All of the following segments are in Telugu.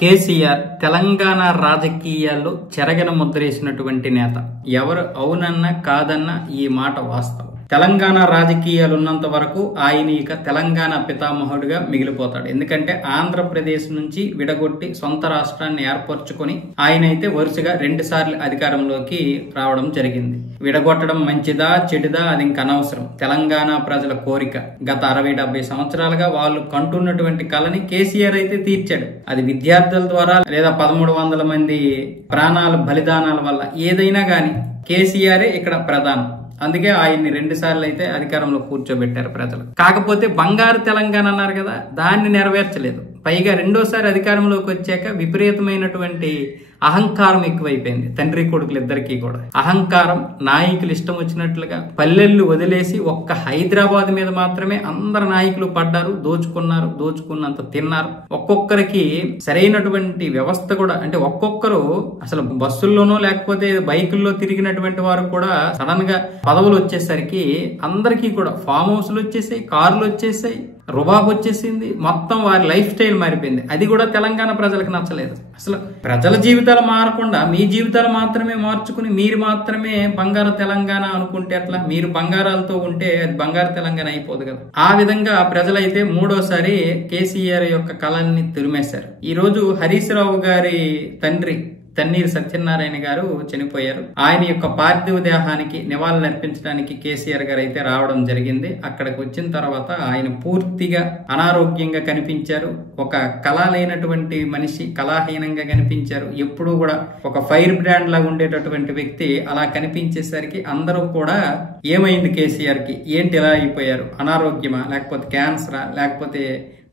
కేసీఆర్ తెలంగాణ రాజకీయాల్లో చెరగన ముద్రేసినటువంటి నేత. ఎవరు అవునన్నా కాదన్నా ఈ మాట వాస్తవం. తెలంగాణ రాజకీయాలు ఉన్నంత వరకు ఆయన ఇక తెలంగాణ పితామహుడిగా మిగిలిపోతాడు. ఎందుకంటే ఆంధ్రప్రదేశ్ నుంచి విడగొట్టి సొంత రాష్ట్రాన్ని ఏర్పరచుకొని ఆయన అయితే వరుసగా 2 సార్లు అధికారంలోకి రావడం జరిగింది. విడగొట్టడం మంచిదా చెడుదా అది ఇంక అనవసరం. తెలంగాణ ప్రజల కోరిక. గత 60-70 సంవత్సరాలుగా వాళ్ళు కంటున్నటువంటి కళని కేసీఆర్ అయితే తీర్చాడు. అది విద్యార్థుల ద్వారా లేదా 1300 మంది ప్రాణాల బలిదానాల వల్ల ఏదైనా గాని కేసీఆరే ఇక్కడ ప్రధానం. అందుకే ఆయన్ని 2 సార్లు అయితే అధికారంలో కూర్చోబెట్టారు ప్రజలు. కాకపోతే బంగారు తెలంగాణ అన్నారు కదా, దాన్ని నెరవేర్చలేదు. పైగా రెండోసారి అధికారంలోకి వచ్చాక విపరీతమైనటువంటి అహంకారం ఎక్కువైపోయింది తండ్రి కొడుకులు ఇద్దరికీ కూడా. అహంకారం, నాయకులు ఇష్టం వచ్చినట్లుగా పల్లెళ్ళు వదిలేసి ఒక్క హైదరాబాద్ మీద మాత్రమే అందరు నాయకులు పడ్డారు, దోచుకున్నారు, దోచుకున్నంత తిన్నారు. ఒక్కొక్కరికి సరైనటువంటి వ్యవస్థ కూడా, అంటే ఒక్కొక్కరు అసలు బస్సుల్లోనో లేకపోతే బైకుల్లో తిరిగినటువంటి వారు కూడా సడన్ గా పదవులు వచ్చేసరికి అందరికీ కూడా ఫామ్ హౌస్లు వచ్చేసాయి, కార్లు వచ్చేసాయి, రుబాబు వచ్చేసింది. మొత్తం వారి లైఫ్ స్టైల్ మారిపోయింది. అది కూడా తెలంగాణ ప్రజలకు నచ్చలేదు. అసలు ప్రజల జీవితాలు మారకుండా మీ జీవితాలు మాత్రమే మార్చుకుని మీరు మాత్రమే బంగారు తెలంగాణ అనుకుంటే ఎట్లా? మీరు బంగారాలతో ఉంటే అది బంగారు తెలంగాణ అయిపోదు కదా. ఆ విధంగా ప్రజలైతే 3వసారి కేసీఆర్ యొక్క కళని తురిమేశారు. ఈ రోజు హరీష్ రావు గారి తండ్రి తన్నీరు సత్యనారాయణ గారు చనిపోయారు. ఆయన యొక్క పార్థివ దేహానికి నివాళులు అర్పించడానికి కేసీఆర్ గారు అయితే రావడం జరిగింది. అక్కడికి వచ్చిన తర్వాత ఆయన పూర్తిగా అనారోగ్యంగా కనిపించారు. ఒక కళ లేనటువంటి మనిషి, కళాహీనంగా కనిపించారు. ఎప్పుడూ కూడా ఒక ఫైర్ బ్రాండ్ లాగా ఉండేటటువంటి వ్యక్తి అలా కనిపించేసరికి అందరూ కూడా ఏమైంది కేసీఆర్ కి, ఏంటి ఎలా అయిపోయారు, అనారోగ్యమా లేకపోతే క్యాన్సరా లేకపోతే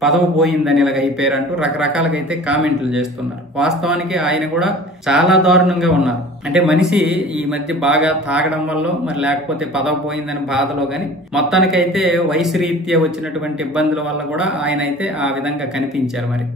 పదవి పోయిందని ఇలాగ అయిపోయారంటూ రకరకాలుగా అయితే కామెంట్లు చేస్తున్నారు. వాస్తవానికి ఆయన కూడా చాలా దారుణంగా ఉన్నారు. అంటే మనిషి ఈ మధ్య బాగా తాగడం వల్ల మరి లేకపోతే పదవి పోయిందని బాధలో గాని మొత్తానికైతే వయసు రీత్యా వచ్చినటువంటి ఇబ్బందుల వల్ల కూడా ఆయన అయితే ఆ విధంగా కనిపించారు. మరి